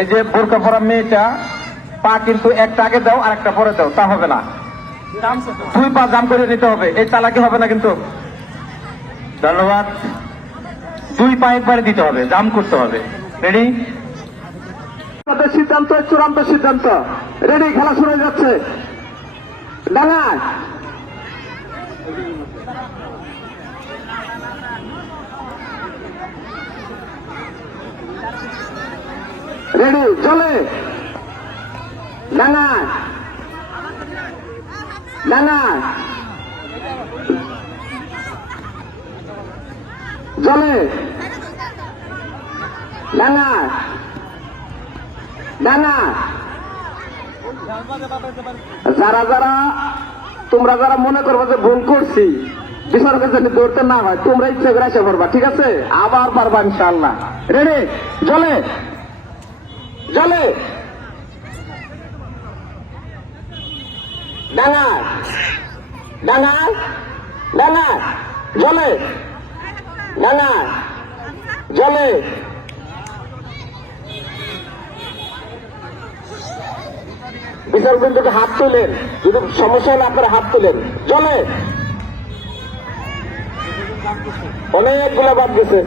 এই যে বোরকা পরা মেয়েটা পা কিন্তু একটা আগে দাও আর একটা পরে দাও, তা হবে না। 2 পা জাম করে নিতে হবে, এই চালাকি হবে না কিন্তু। ধন্যবাদ। 2 পা একবারে দিতে হবে, জাম করতে হবে। রেডি? সিদ্ধান্ত, চূড়ান্ত সিদ্ধান্ত। রেডি? খেলা শুরু হয়ে যাচ্ছে। ডাঙা রেডি? চলে। ডাঙা ডাঙা জলে ডাঙা ডাঙা। যারা যারা তোমরা যারা মনে করবো যে ভুল করছি, বিচারকের জন্য দৌড়তে না হয়, তোমরা ইচ্ছে করে এসে পড়বা, ঠিক আছে? আবার পারবা ইনশাআল্লাহ। রেডি? জলে জলে ডাঙা ডাঙা ডাঙা জলে ডাঙা জলে বিচারপতিকে হাত তুলেন, যদি সমস্যা হলে আপনারা হাত তুলেন। জলে অনেকগুলো বাদ গেছে,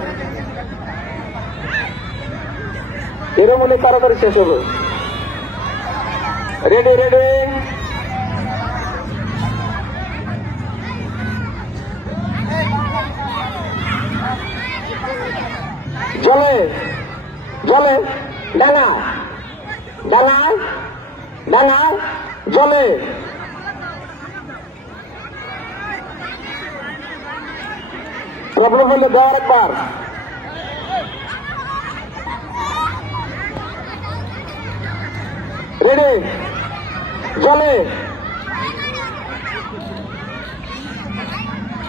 এরম অনেক তাড়াতাড়ি শেষ হবে। রেডি রেডি জলে জলে ডাঙা ডাঙা ডাঙা জলে প্রবলেম হলে দেওয়ার একবার। রেডি? জলে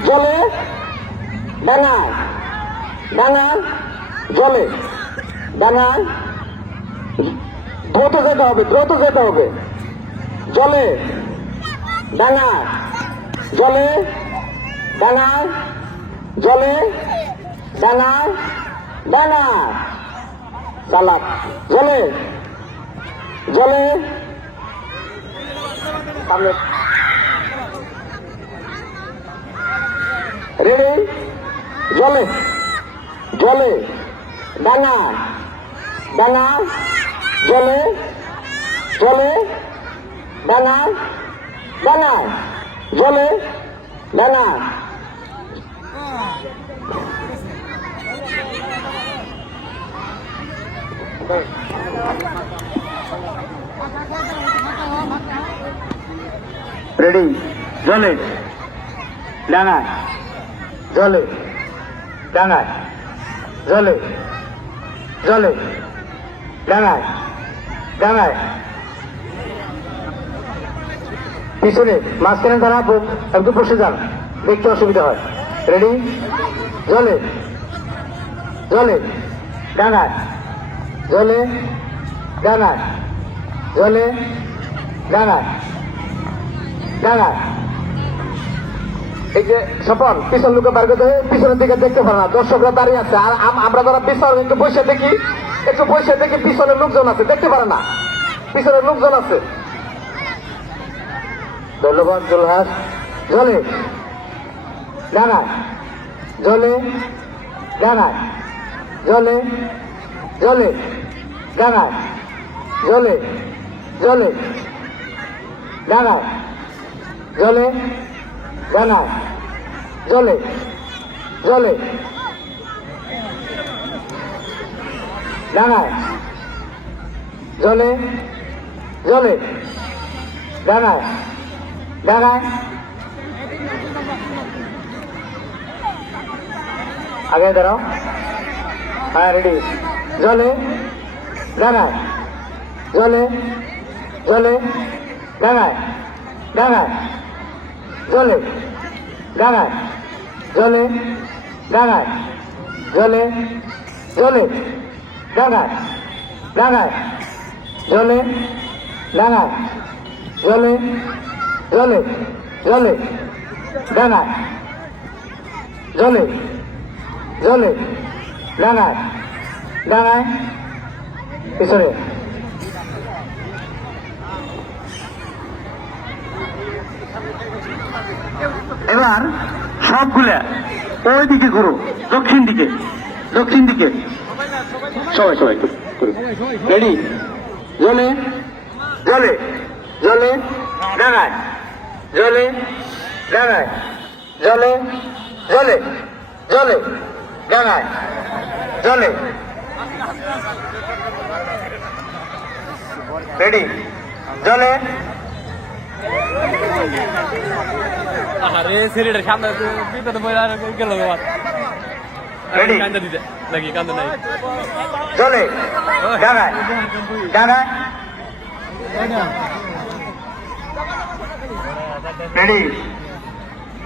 জলে ডাঙা ডাঙা জলে ডাঙা। দ্রুত যেতে হবে, দ্রুত যেতে হবে। জলে ডাঙা জলে ডাঙা জলে ডাঙা ডাঙা চালাক। জলে জলে সামনে। রেডি? জলে জলে ডাঙা ডাঙা জলে জলে ডাঙা ডাঙা জলে ডাঙা। রেডি? জলে ডাঙা জলে ডাঙা জলে জলে ডাঙা ডাঙা। পিছনে মাঝখানে দাঁড়া, একটু বসে যান, দেখতে অসুবিধা হয়। রেডি? জলে জলে ডাঙা জলে ডাঙা জলে ডাঙা ডাঙা। এই যে সফল পিছন লোকে বার করতে পিছনের দিকে দেখতে পারে না, দর্শকরা দাঁড়িয়ে আছে। আর আমরা যারা বিচার একটু বসে দেখি, একটু বসে দেখি, পিছনের লোকজন আছে, দেখতে পারে না, পিছনের লোকজন আছে। ধন্যবাদ। জলহাস জলে ডাঙা জলে ডাঙা জলে জলে ডাঙা জলে জলে ডাঙা জলে ডাঙা জলে জলে ডাঙা জলে জলে ডাঙা ডাঙা। আগে দাঁড়াও। হ্যাঁ রেডি? জলে ডাঙা জলে জলে ডাঙা ডাঙা জলে ডাঙা জলে ডাঙা জলে জলে ডাঙা ডাঙা জলে ডাঙা জলে জলে জলে ডাঙা জলে জলে ডাঙা ডাঙা পিছনে এবার সবগুলা ওই দিকে ঘুরো, দক্ষিণ দিকে, দক্ষিণ দিকে সবাই সবাই রেডি। জলে জলে জলে ডাঙায়, জলে ডাঙায়, জলে জলে জলে ডাঙায়, জলে রেডি। জলে আরে ছেলেটার সামনে বিপদে পড়ে আর গেল বাবা রেডি। কান্দা দিতে লাগি কান্দা নাই জলে ডাঙায়, ডাঙায় রেডি।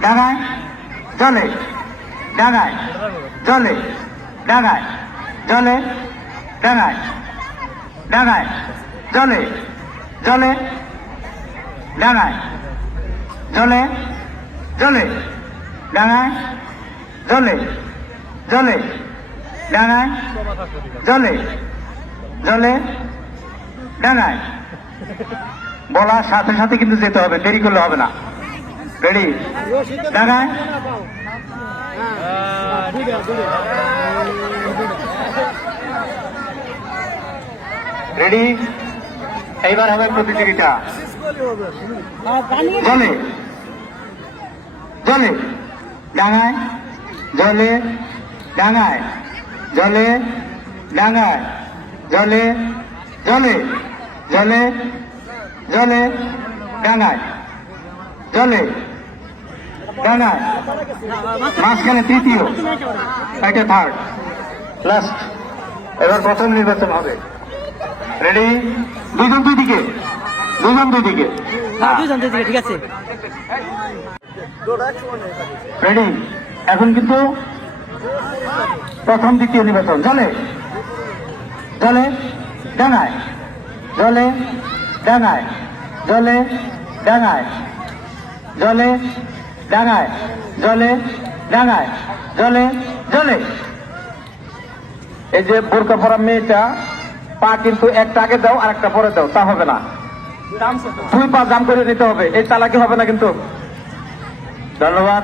ডাঙায় জলে, ডাঙায় জলে, ডাঙায় জলে, ডাঙায় ডাঙায় জলে, জলে ডাঙায় জলে, জলে ডাঙায় জলে, জলে ডাঙায় জলে, জলে ডাঙায়। বলার সাথে সাথে কিন্তু যেতে হবে, দেরি করলে হবে না। রেডি। ডাঙায় রেডি। এইবার হবে প্রতিযোগিতা। জলে জলে ডাঙায়, জলে ডাঙায়, জলে ডাঙায়, জলে জলে জলে জলে ডাঙায়, জলে ডাঙায়। মাঝখানে তৃতীয়, এটা থার্ড, লাস্ট। এবার প্রথম নির্বাচন হবে। রেডি। দুজন দুই দিকে, দুজন দুই দিকে, ঠিক আছে রেডি। এখন কিন্তু প্রথম দ্বিতীয় নির্বাচন। জলে জলে ডাঙায়, জলে ডাঙায়, জলে ডাঙায়, জলে ডাঙায়, জলে ডাঙায়, জলে জলে। এই যে বোরকা পরা মেয়েটা পা কিন্তু একটা আগে দাও আর একটা পরে দাও, তা হবে না। দুই পা জাম করে নিতে হবে, এই চালাকি হবে না কিন্তু। ধন্যবাদ।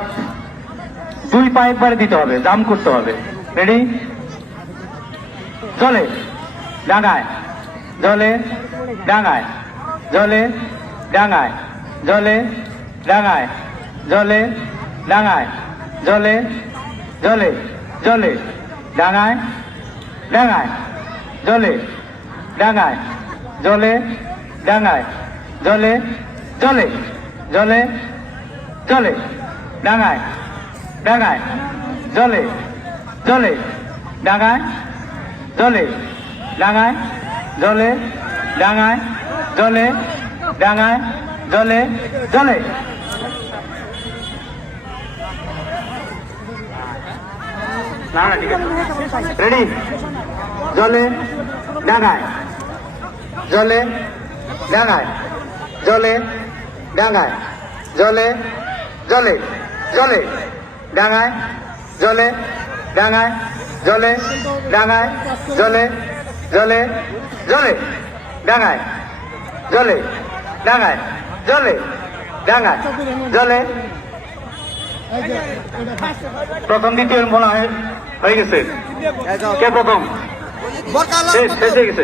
দুই পা একবারে দিতে হবে, জাম করতে হবে। রেডি। জলে ডাঙায়, জলে ডাঙায়, জলে ডাঙায়, জলে ডাঙায়, জলে ডাঙায়, জলে জলে জলে ডাঙায়, ডাঙায় জলে ডাঙায়, জলে ডাঙায়, জলে জলে জলে জলে ডাঙায়, ডাঙায় জলে জলে ডাঙায়, জলে ডাঙায়, জলে ডাঙায়, জলে ডাঙায়, জলে জলে। না না ঠিক আছে। রেডি। জলে ডাঙায়, জলে ডাঙায়, জলে ডাঙায়, জলে জলে জলে ডাঙায়, জলে ডাঙায়, জলে ডাঙায়, জলে জলে জলে ডাঙায়, জলে ডাঙায়, জলে ডাঙায়, জলে। প্রথম দ্বিতীয় বলা হয়ে গেছে। কে প্রথম? শেষ হয়ে গেছে।